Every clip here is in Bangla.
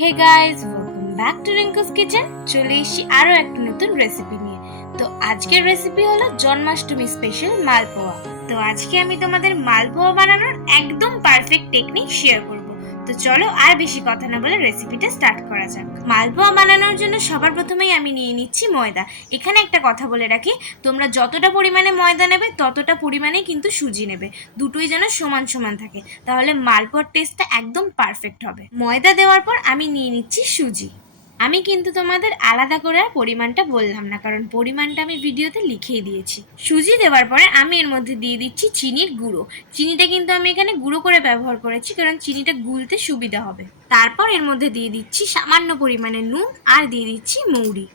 Hey guys welcome back to Rinku's kitchen চলে এসেছি আরও একটা নতুন রেসিপি নিয়ে। তো আজকের রেসিপি হলো জন্মাষ্টমী স্পেশাল মালপোয়া। তো আজকে আমি তোমাদের মালপোয়া বানানোর একদম পারফেক্ট টেকনিক শেয়ার করব। তো চলো আর বেশি কথা না বলে রেসিপিটা স্টার্ট করা যাক। মালপোয়া বানানোর জন্য সবার প্রথমেই আমি নিয়ে নিচ্ছি ময়দা। এখানে একটা কথা বলে রাখি, তোমরা যতটা পরিমাণে ময়দা নেবে, ততটা পরিমাণে কিন্তু সুজি নেবে। দুটোই যেন সমান সমান থাকে। তাহলে মালপোয়ার টেস্টটা একদম পারফেক্ট হবে। ময়দা দেওয়ার পর আমি নিয়ে নিচ্ছি সুজি। আমি কিন্তু তোমাদের আলাদা করে আর পরিমাণটা বললাম না, কারণ পরিমাণটা আমি ভিডিওতে লিখেই দিয়েছি। সুজি দেওয়ার পরে আমি এর মধ্যে দিয়ে দিচ্ছি চিনির গুঁড়ো। চিনিটা কিন্তু আমি এখানে গুঁড়ো করে ব্যবহার করেছি, কারণ চিনিটা গুলতে সুবিধা হবে। তারপর এর মধ্যে দিয়ে দিচ্ছি সামান্য পরিমাণে নুন আর দিয়ে দিচ্ছি মৌরি।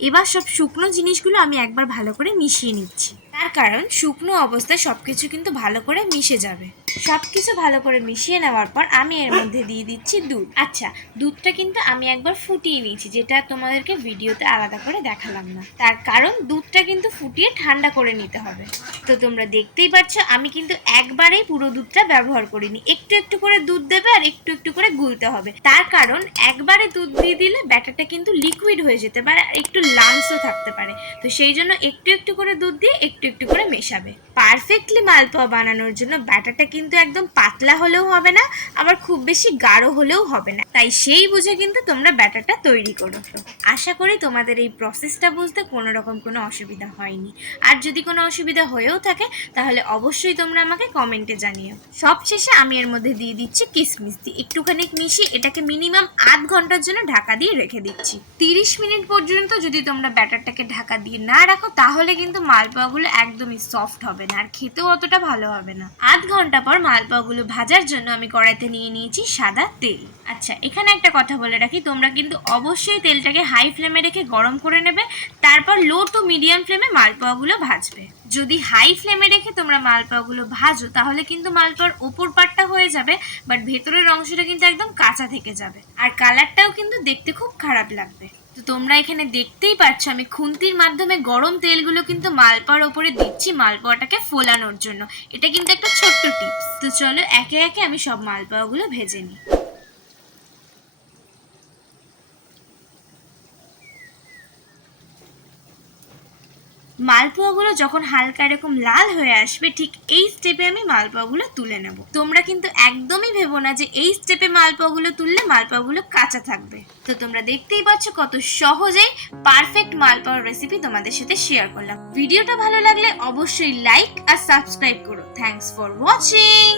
এবার সব শুকনো জিনিসগুলো আমি একবার ভালো করে মিশিয়ে নিচ্ছি। তার কারণ শুকনো অবস্থায় সব কিছু কিন্তু ভালো করে মিশে যাবে। সব কিছু ভালো করে মিশিয়ে নেওয়ার পর আমি এর মধ্যে দিয়ে দিচ্ছি দুধ। আচ্ছা দুধটা কিন্তু আমি একবার ফুটিয়ে নিয়েছি, যেটা তোমাদেরকে ভিডিওতে আলাদা করে দেখালাম না। তার কারণ দুধটা কিন্তু ফুটিয়ে ঠান্ডা করে নিতে হবে। তো তোমরা দেখতেই পাচ্ছ, আমি কিন্তু একবারেই পুরো দুধটা ব্যবহার করিনি। একটু একটু করে দুধ দেবে আর একটু একটু করে গুলতে হবে। তার কারণ একবারে দুধ দিয়ে দিলে ব্যাটারটা কিন্তু লিকুইড হয়ে যেতে পারে আর একটু লামসও থাকতে পারে। তো সেই জন্য একটু একটু করে দুধ দিয়ে একটু একটু করে মেশাবে। পারফেক্টলি মালপোয়া বানানোর জন্য ব্যাটারটা কিন্তু একদম পাতলা হলেও হবে না, আবার খুব বেশি গাঢ় হলেও হবে না। তাই সেই বুঝে কিন্তু তোমরা ব্যাটারটা তৈরি করো আশা করি তোমাদের এই প্রসেসটা বুঝতে কোনো রকম কোনো অসুবিধা হয়নি। আর যদি কোনো অসুবিধা হয়েও থাকে, তাহলে অবশ্যই তোমরা আমাকে কমেন্টে জানিও। সব শেষে আমি এর মধ্যে দিয়ে দিচ্ছি কিসমিস দিয়ে। একটুখানি মিশিয়ে এটাকে মিনিমাম আধ ঘণ্টার জন্য ঢাকা দিয়ে রেখে দিচ্ছি। তিরিশ মিনিট পর্যন্ত যদি তোমরা ব্যাটারটাকে ঢাকা দিয়ে না রাখো, তাহলে কিন্তু মালপোয়াগুলো একদমই সফট হবে না, আর খেতেও অতটা ভালো হবে না। আধ ঘণ্টা পর মালপোয়াগুলো ভাজার জন্য আমি কড়াইতে নিয়ে নিয়েছি সাদা তেল। আচ্ছা এখানে একটা কথা বলে রাখি, তোমরা কিন্তু অবশ্যই তেলটাকে হাই ফ্লেমে রেখে গরম করে নেবে, তারপর লো টু মিডিয়াম ফ্লেমে মালপোয়াগুলো ভাজবে। যদি হাই ফ্লেমে রেখে তোমরা মালপোয়াগুলো ভাজো, তাহলে কিন্তু মালপোয়ার ওপর পাটটা হয়ে যাবে বাট ভেতরের অংশটা কিন্তু একদম কাঁচা থেকে যাবে। আর কালারটাও কিন্তু দেখতে খুব খারাপ লাগবে। তো তোমরা এখানে দেখতেই পাচ্ছ, আমি খুন্তির মাধ্যমে গরম তেলগুলো কিন্তু মালপোয়ার ওপরে দিচ্ছি মালপোয়াটাকে ফোলানোর জন্য। এটা কিন্তু একটা ছোট্ট টিপস তো চলো একে একে আমি সব মালপোয়াগুলো ভেজে নিই। মালপোয়াগুলো যখন হালকা এরকম লাল হয়ে আসবে, ঠিক এই স্টেপে আমি মালপোয়াগুলো তুলে নেব। তোমরা কিন্তু একদমই ভেবো না যে এই স্টেপে মালপোয়াগুলো তুললে মালপোয়াগুলো কাঁচা থাকবে। তো তোমরা দেখতেই পাচ্ছ কত সহজেই পারফেক্ট মালপোয়ার রেসিপি তোমাদের সাথে শেয়ার করলাম। ভিডিওটা ভালো লাগলে অবশ্যই লাইক আর সাবস্ক্রাইব করো। Thanks for watching